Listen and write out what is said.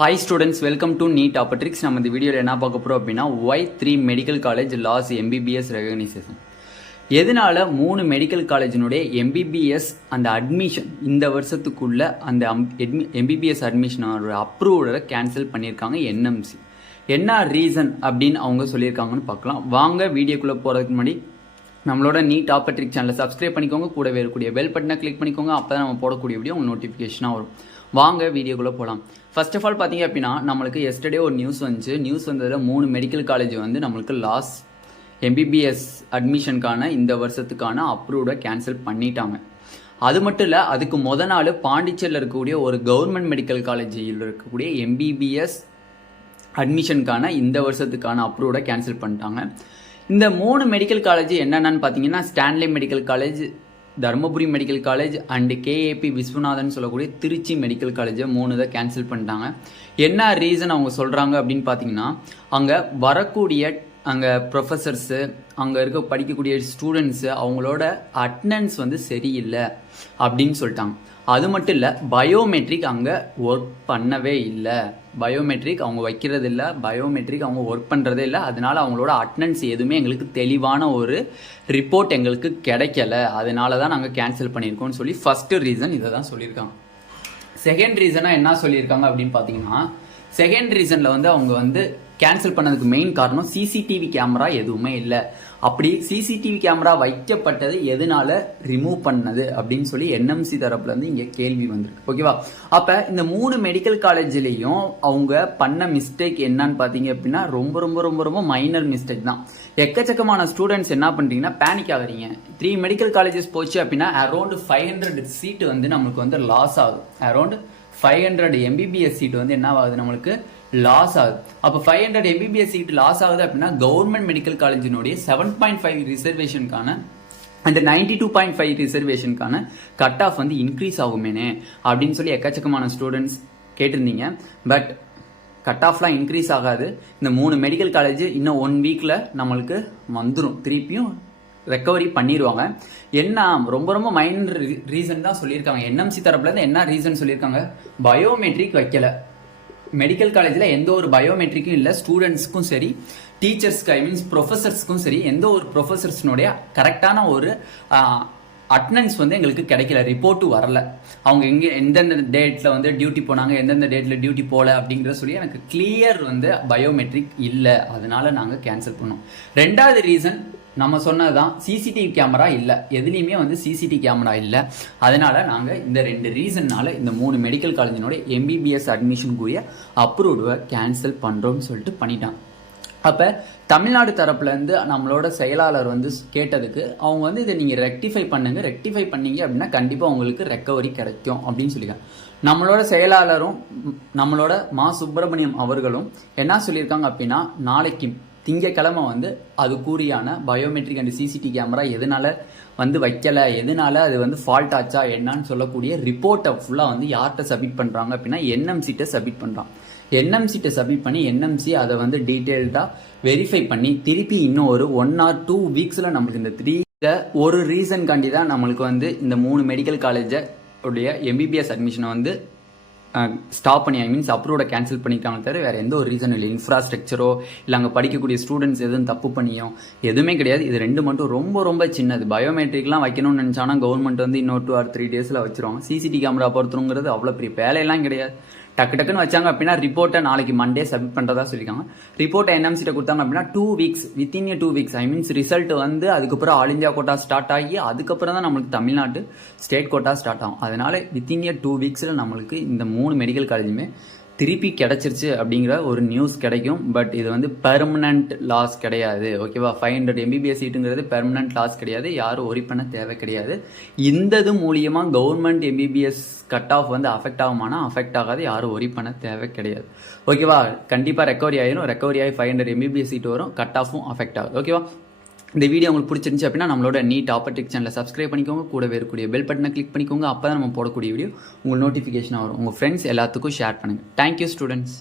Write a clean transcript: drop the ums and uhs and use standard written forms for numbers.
Hi students, welcome to Neet Optics. நம்ம இந்த வீடியோல என்ன பார்க்க போறோம் அப்படினா why 3 medical college lost MBBS recognition. எதனால 3 மெடிக்கல் காலேஜினுடைய MBBS அந்த அட்மிஷன் இந்த வருஷத்துக்குள்ள அந்த MBBS அட்மிஷனோட அப்ரூவலை கேன்சல் பண்ணியிருக்காங்க NMC. என்ன ரீசன் அப்படின்னு அவங்க சொல்லியிருக்காங்கன்னு பார்க்கலாம். வாங்க வீடியோக்குள்ளே போகிறதுக்கு முன்னாடி நம்மளோட நீட் ஆப்பர்ட்ரிக் சேனலை சப்ஸ்கிரைப் பண்ணிக்கோங்க, கூடவே இருக்கக்கூடிய பெல் பட்டனை கிளிக் பண்ணிக்கோங்க. அப்போ தான் நம்ம போடக்கூடிய வீடியோ உங்களுக்கு நோட்டிஃபிகேஷனாக வரும். வாங்க வீடியோக்குள்ளே போகலாம். ஃபர்ஸ்ட் ஆஃப் ஆல் பார்த்தீங்க அப்படின்னா நம்மளுக்கு எஸ்டர்டே ஒரு நியூஸ் வந்துச்சு. நியூஸ் வந்ததில் 3 மெடிக்கல் காலேஜ் வந்து நம்மளுக்கு லாஸ்ட் MBBS அட்மிஷனுக்கான இந்த வருஷத்துக்கான அப்ரூவ்டை கேன்சல் பண்ணிட்டாங்க. அது மட்டும் இல்லை, அதுக்கு நாள் பாண்டிச்சேரியில் இருக்கக்கூடிய ஒரு கவர்மெண்ட் மெடிக்கல் காலேஜில் இருக்கக்கூடிய MBBS அட்மிஷனுக்கான இந்த வருஷத்துக்கான அப்ரூவ்டை கேன்சல் பண்ணிட்டாங்க. இந்த 3 மெடிக்கல் காலேஜ் என்னென்னு பார்த்தீங்கன்னா Stanley medical college, Dharmapuri medical college and KAP Viswanathan சொல்லக்கூடிய திருச்சி மெடிக்கல் காலேஜை 3 தான் கேன்சல் பண்ணிட்டாங்க. என்ன ரீசன் அவங்க சொல்கிறாங்க அப்படின்னு பார்த்தீங்கன்னா அங்கே வரக்கூடிய அங்கே ப்ரொஃபஸர்ஸு அங்கே இருக்க படிக்கக்கூடிய ஸ்டூடெண்ட்ஸு அவங்களோட அட்டண்டன்ஸ் வந்து சரியில்லை அப்படின்னு சொல்லிட்டாங்க. அது மட்டும் இல்லை, பயோமெட்ரிக் அங்கே ஒர்க் பண்ணவே இல்லை. பயோமெட்ரிக் அவங்க வைக்கிறது இல்லை, பயோமெட்ரிக் அவங்க ஒர்க் பண்ணுறதே இல்லை. அதனால அவங்களோட அட்டண்டன்ஸ் எதுவுமே எங்களுக்கு தெளிவான ஒரு ரிப்போர்ட் எங்களுக்கு கிடைக்கல, அதனால தான் நாங்கள் கேன்சல் பண்ணியிருக்கோம்னு சொல்லி ஃபஸ்ட்டு ரீசன் இதை தான் சொல்லியிருக்காங்க. செகண்ட் ரீசனாக என்ன சொல்லியிருக்காங்க அப்படின்னு பார்த்தீங்கன்னா செகண்ட் ரீசனில் வந்து அவங்க வந்து கேன்சல் பண்ணதுக்கு மெயின் காரணம் CCTV கேமரா எதுவுமே இல்லை. அப்படி CCTV கேமரா வைக்கப்பட்டது எதனால ரிமூவ் பண்ணது அப்படின்னு சொல்லி NMC தரப்புல இருந்து இங்க கேள்வி வந்திருக்கு. ஓகேவா? அப்ப இந்த 3 மெடிக்கல் காலேஜ்லயும் அவங்க பண்ண மிஸ்டேக் என்னன்னு பாத்தீங்க அப்படின்னா ரொம்ப ரொம்ப ரொம்ப ரொம்ப மைனர் மிஸ்டேக் தான். எக்கச்சக்கமான ஸ்டூடெண்ட்ஸ் என்ன பண்றீங்கன்னா பேனிக் ஆகுறீங்க. 3 மெடிக்கல் காலேஜஸ் போச்சு அப்படின்னா அரௌண்ட் 500 சீட் வந்து நம்மளுக்கு வந்து லாஸ் ஆகுது. அரௌண்ட் 500 MBBS சீட் வந்து என்ன ஆகுது, நம்மளுக்கு லாஸ் ஆகுது. அப்போ 500 MBBS சீட் லாஸ் ஆகுது அப்படின்னா கவர்மெண்ட் மெடிக்கல் காலேஜினுடைய 7.5 ரிசர்வேஷனுக்கான அந்த 92.5 ரிசர்வேஷனுக்கான கட் ஆஃப் வந்து இன்க்ரீஸ் ஆகுமேனே அப்படின்னு சொல்லி எக்கச்சக்கமான ஸ்டூடெண்ட்ஸ் கேட்டிருந்தீங்க. பட் கட் ஆஃப்லாம் இன்க்ரீஸ் ஆகாது. இந்த 3 மெடிக்கல் காலேஜ் இன்னும் 1 வீக்ல நம்மளுக்கு வந்துடும், திருப்பியும் ரெக்கவரி பண்ணிடுவாங்க. என்ன ரொம்ப ரொம்ப மைனர் ரீசன் தான் சொல்லியிருக்காங்க. NMC தரப்புல இருந்து என்ன ரீசன் சொல்லியிருக்காங்க, பயோமெட்ரிக் வைக்கல. மெடிக்கல் காலேஜில் எந்த ஒரு பயோமெட்ரிக்கும் இல்லை. ஸ்டூடெண்ட்ஸ்க்கும் சரி, டீச்சர்ஸ்க்கு ப்ரொஃபஸர்ஸ்க்கும் சரி, எந்த ஒரு ப்ரொஃபஸர்ஸ்னுடைய கரெக்டான ஒரு அட்டண்டன்ஸ் வந்து எங்களுக்கு கிடைக்கல, ரிப்போர்ட்டும் வரல. அவங்க எந்தெந்த டேட்டில் வந்து டியூட்டி போனாங்க, எந்தெந்த டேட்டில் டியூட்டி போகல அப்படிங்கிற சொல்லி எனக்கு கிளியர் வந்து பயோமெட்ரிக் இல்லை, அதனால நாங்கள் கேன்சல் பண்ணோம். ரெண்டாவது ரீசன் நம்ம சொன்னதுதான், CCTV கேமரா இல்லை. எதுலேயுமே வந்து CCTV கேமரா இல்லை. அதனால நாங்கள் இந்த 2 ரீசன்னால இந்த 3 மெடிக்கல் காலேஜினோட MBBS அட்மிஷனுக்குரிய அப்ரூவ்டை கேன்சல் பண்ணுறோம்னு சொல்லிட்டு பண்ணிட்டாங்க. அப்போ தமிழ்நாடு தரப்புலேருந்து நம்மளோட செயலாளர் வந்து கேட்டதுக்கு அவங்க வந்து இதை நீங்கள் ரெக்டிஃபை பண்ணுங்க, ரெக்டிஃபை பண்ணீங்க அப்படின்னா கண்டிப்பாக உங்களுக்கு ரெக்கவரி கிடைக்கும் அப்படின்னு சொல்லியிருக்காங்க. நம்மளோட செயலாளரும் நம்மளோட மா சுப்பிரமணியம் அவர்களும் என்ன சொல்லியிருக்காங்க அப்படின்னா நாளைக்கு திங்கக்கிழமை வந்து அது கூறியான பயோமெட்ரிக் அண்ட் CCTV கேமரா எதனால வந்து வைக்கல, எதனால அது வந்து ஃபால்ட் ஆச்சா என்னன்னு சொல்லக்கூடிய ரிப்போர்ட்டை ஃபுல்லாக வந்து யார்கிட்ட சப்மிட் பண்ணுறாங்க அப்படின்னா NMC-ட்ட சப்மிட் பண்ணுறாங்க. NMC-ட்ட சப்மிட் பண்ணி NMC அதை வந்து டீட்டெயில்டாக வெரிஃபை பண்ணி திருப்பி இன்னும் ஒரு 1 or 2 வீக்ஸில் நம்மளுக்கு இந்த 3 ஒரு ரீசன் காண்டி தான் நம்மளுக்கு வந்து இந்த 3 மெடிக்கல் காலேஜை உடைய MBBS அட்மிஷனை வந்து ஸ்டாப் பண்ணி அப்ரூவ்டை கேன்சல் பண்ணிட்டாங்க தவிர வேறு எந்த ஒரு ரீசனும் இல்லை. இன்ஃப்ராஸ்ட்ரக்சரோ இல்லை அங்கே படிக்கக்கூடிய ஸ்டூடெண்ட்ஸ் எதுவும் தப்பு பண்ணியோ எதுவுமே கிடையாது. இது 2 மட்டும் ரொம்ப ரொம்ப சின்னது. பயோமெட்ரிக்லாம் வைக்கணும்னு நினச்சானா கவர்மெண்ட் வந்து இன்னும் 2 or 3 டேஸில் வச்சிருவாங்க. CCTV கேமரா பொறுத்துங்கிறது அவ்வளோ பெரிய வேலையெல்லாம் கிடையாது. டக்கு டக்குன்னு வச்சாங்க அப்படின்னா ரிப்போர்ட்டை நாளைக்கு மண்டே சப்மிட் பண்ணுறதா சொல்லியிருக்காங்க. ரிப்போர்ட்டை NMC-ட்ட கொடுத்தாங்க அப்படின்னா 2 வீக்ஸ், வித்தின் 2 வீக்ஸ் ரிசல்ட் வந்து அதுக்கப்புறம் ஆல் இந்தியா கோட்டா ஸ்டார்ட் ஆகி அதுக்கப்புறம் தான் நம்மளுக்கு தமிழ்நாட்டு ஸ்டேட் கோட்டா ஸ்டார்ட் ஆகும். அதனால வித்தின் 2 வீக்ஸில் நம்மளுக்கு இந்த 3 மெடிக்கல் காலேஜுமே திருப்பி கிடைச்சிருச்சு அப்படிங்கிற ஒரு நியூஸ் கிடைக்கும். பட் இது வந்து பெர்மனன்ட் லாஸ் கிடையாது. ஓகேவா? 500 MBBS சீட்டுங்கிறது பெர்மனன்ட் லாஸ் கிடையாது. யாரும் ஒரி பண்ண தேவை கிடையாது. இந்த இது மூலியமாக கவர்மெண்ட் MBBS கட் ஆஃப் வந்து அஃபெக்ட் ஆகுமானா அஃபெக்ட் ஆகாது. யாரும் ஒரி பண்ண தேவை கிடையாது. ஓகேவா? கண்டிப்பாக ரெக்கவரி ஆயிரும். ரெக்கவரி ஆகி 500 MBBS சீட் வரும். கட் ஆஃபும் அஃபெக்ட் ஆகுது. ஓகேவா? இந்த வீடியோ உங்களுக்கு பிடிச்சிருந்துச்சு அப்படின்னா நம்மளோட நீட் ஆப்பர்ட்ரிக் சேனலை சப்ஸ்கிரைப் பண்ணிக்கோங்க, கூடவே இருக்கக்கூடிய பெல் பட்டனை கிளிக் பண்ணிக்கோங்க. அப்போ தான் நம்ம போடக்கூடிய வீடியோ உங்களுக்கு நோட்டிஃபிகேஷனாக வரும். உங்கள் ஃப்ரெண்ட்ஸ் எல்லாத்துக்கும் ஷேர் பண்ணுங்கள். Thank you students.